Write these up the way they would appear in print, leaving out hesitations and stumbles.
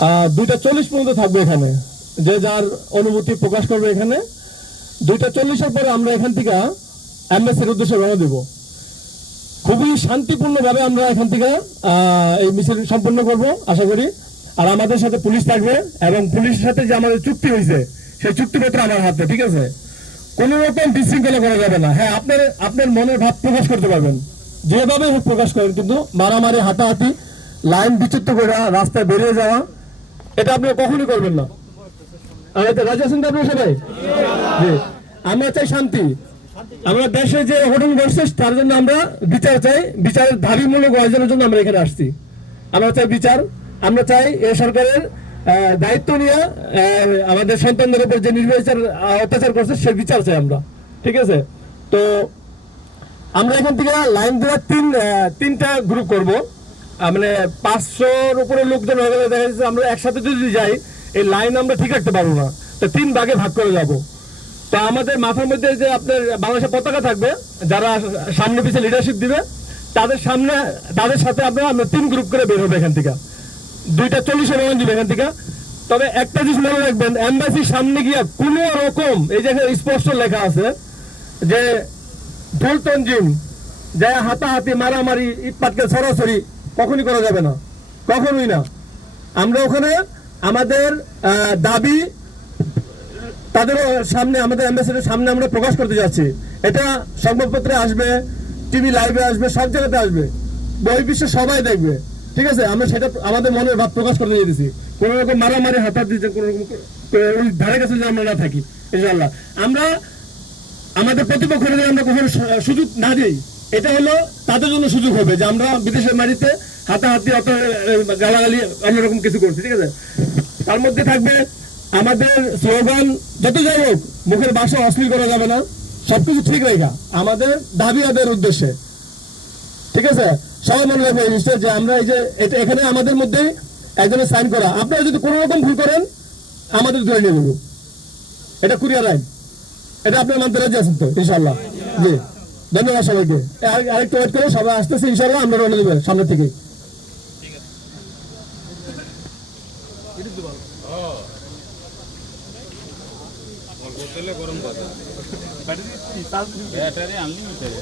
2:40 পর্যন্ত থাকবে এখানে, যে যার অনুভূতি প্রকাশ করবে এখানে। 2:40-এর পরে আমরা এখান থেকে এমবাসির উদ্দেশ্যে রওনা দেব। খুবই শান্তিপূর্ণভাবে আমরা এখান থেকে এই মিছিল সম্পন্ন করব আশা করি। আর আমাদের সাথে পুলিশ থাকবে, এবং পুলিশের সাথে যে আমাদের চুক্তি হয়েছে সেই চুক্তিপত্র আমার হাতে, ঠিক আছে? কোন রকম বিশৃঙ্খলা করা যাবে না। হ্যাঁ, আপনার মনের ভাব প্রকাশ করতে পারবেন, যেভাবে হোক প্রকাশ করেন, কিন্তু মারামারি, হাতাহাতি, লাইন বিচ্যুত করে রাস্তায় বেরিয়ে যাওয়া, এটা আপনি কখনই করবেন না। রাজি আছেন তো আপনারা সবাই? আমরা চাই শান্তি। আমরা দেশে যে ঘটনা ঘটছে তার জন্য আমরা বিচার চাই, বিচারের দাবিমূলক অর্জনের জন্য আমরা এখানে আসছি। আমরা চাই বিচার, আমরা চাই এই সরকারের দায়িত্ব নিয়ে আমাদের সন্তানদের উপর যে নির্বিচার অত্যাচার করছে সে বিচার চাই আমরা, ঠিক আছে? তো আমরা এখান থেকে লাইন দিয়ে তিনটা গ্রুপ করব। মানে 500-র উপরে লোকজন হয়ে গেলে দেখা যাচ্ছে আমরা একসাথে যদি যাই এই লাইন আমরা ঠিক রাখতে পারবো না, তো 3 ভাগে ভাগ করে যাব। তো আমাদের মাথার মধ্যে যে আপনার বাংলাদেশের পতাকা থাকবে, যারা সামনে পিছিয়ে লিডারশিপ দিবে তাদের সাথে আমরা 3 গ্রুপ করে বের হবো এখান থেকে। 2:40-এ রওনা দিবে এখান থেকে। তবে একটা জিনিস মনে রাখবেন, এম্বাসির সামনে গিয়ে কোনো রকম, এই যে স্পষ্ট লেখা আছে যে ঢোল তঞ্জিম, যে হাতাহাতি, মারামারি, ইটপাটকে সরাসরি কখনই করা যাবে না, কখনোই না। আমরা ওখানে আমাদের দাবি তাদের সামনে, আমাদের অ্যাম্বাসিডারের সামনে আমরা প্রকাশ করতে যাচ্ছি। এটা সংবাদপত্রে আসবে, টিভি লাইভে আসবে, সব জায়গাতে আসবে, বহির্বিশ্বে সবাই দেখবে, ঠিক আছে? আমরা সেটা আমাদের মনের ভাব প্রকাশ করতে যেতেছি। কোনো রকম মারামারি, হাতাহাতি, কোনো রকম ওই ধারে কাছে যে আমরা না থাকি ইনশাআল্লাহ। আমরা আমাদের প্রতিপক্ষের যদি আমরা কখনো সুযোগ না দিই, এটা হলো তাদের জন্য সুযোগ হবে যে আমরা বিদেশের মাটিতে হাতাহাতি, অত গালাগালি, অন্যরকম কিছু করছি, ঠিক আছে? তার মধ্যে থাকবে আমাদের স্লোগান, যত যাই হোক মুখের ভাষা অশ্লীল করা যাবে না, সবকিছু ঠিক রেখা আমাদের দাবি আদায়ের উদ্দেশ্যে, ঠিক আছে? সবাই মনে রাখবে এই জিনিসটা, যে আমরা এই যে এখানে আমাদের মধ্যেই একজনের সাইন করা, আপনারা যদি কোনো রকম ভুল করেন আমাদের ধরে নিয়ে যাবো, এটা কুরিয়ার আইন, এটা আপনার মানতে রাজি আছেন তো ইনশাল্লাহ? জি, ধন্যবাদ সবাইকে। আরেকটু ওয়েট করে সবাই আসতেছে ইনশাল্লাহ, আমরা রওনা দেবো সামনে থেকে। গরম কথা ব্যাটারি আনলিমিটেড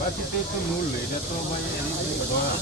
বাকিতে একটু মূল্য, এটা তো ভাই ধরা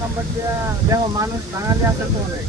নম্বর দেখো মানুষ বাঙালি আছে তো অনেক